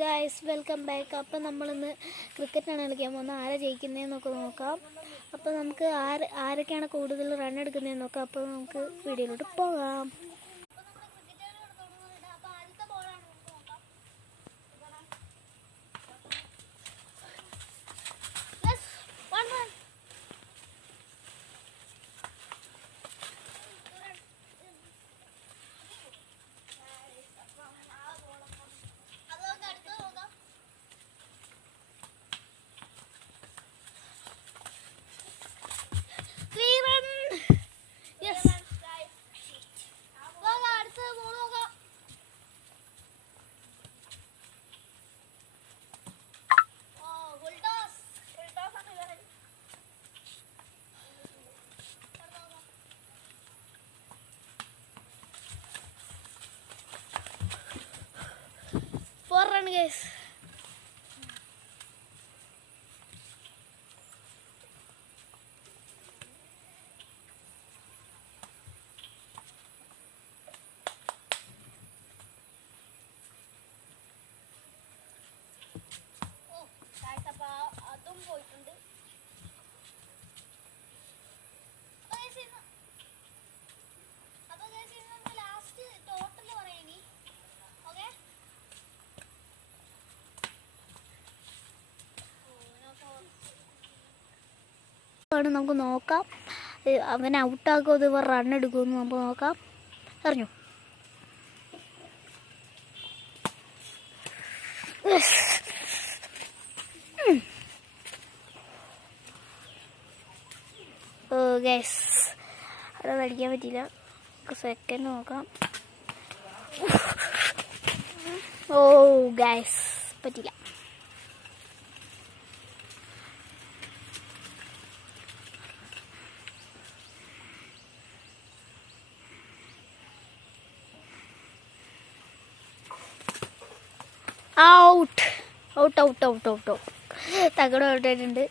Guys welcome back. അപ്പം നമ്മളിന്ന് ക്രിക്കറ്റാണ് കളിക്കാൻ പോകുന്നത്. ആരാ ജയിക്കുന്നതെന്നൊക്കെ നോക്കാം. അപ്പോൾ നമുക്ക് ആരൊക്കെയാണ് കൂടുതൽ റൺ എടുക്കുന്നതെന്ന് നോക്കാം. അപ്പോൾ നമുക്ക് വീഡിയോയിലോട്ട് പോകാം. Run guys. അതും പോയിട്ടുണ്ട്. അപ്പൊ നമുക്ക് ലാസ്റ്റ് ടോട്ടൽ പറയാനി. ഓക്കെ, നമുക്ക് നോക്കാം. അവൻ ഔട്ടാക്കോ ഇത് റൺ എടുക്കുമെന്ന് നമുക്ക് നോക്കാം. അറിഞ്ഞു ഗൈസ്, അത് അടിക്കാൻ പറ്റിയില്ല. സെക്കൻഡ് നോക്കാം. ഓ ഗൈസ്, പറ്റില്ല. Out out out out out out തകട ഔട്ടായിട്ടുണ്ട്.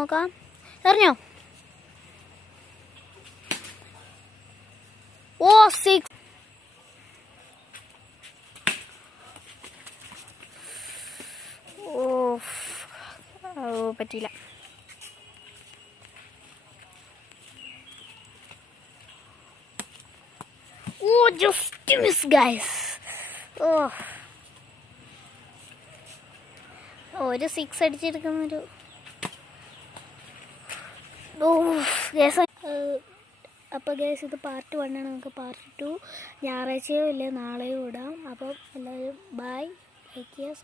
നോക്കാം. അറിഞ്ഞോ? ഓ 6. ഓ പറ്റില്ല. ഓ ജസ്റ്റ് മിസ് ഗൈസ്. ഒരു 6 അടിച്ചെടുക്കുന്നൊരു ഗ്യാസ്. അപ്പോൾ ഗ്യാസ്, ഇത് പാർട്ട് 1 ആണ്. നമുക്ക് പാർട്ട് 2 ഞായറാഴ്ചയോ ഇല്ല നാളെയോ ഇടാം. അപ്പം എല്ലാവരും ബൈ, ലൈക്ക് ചെയ്യുക,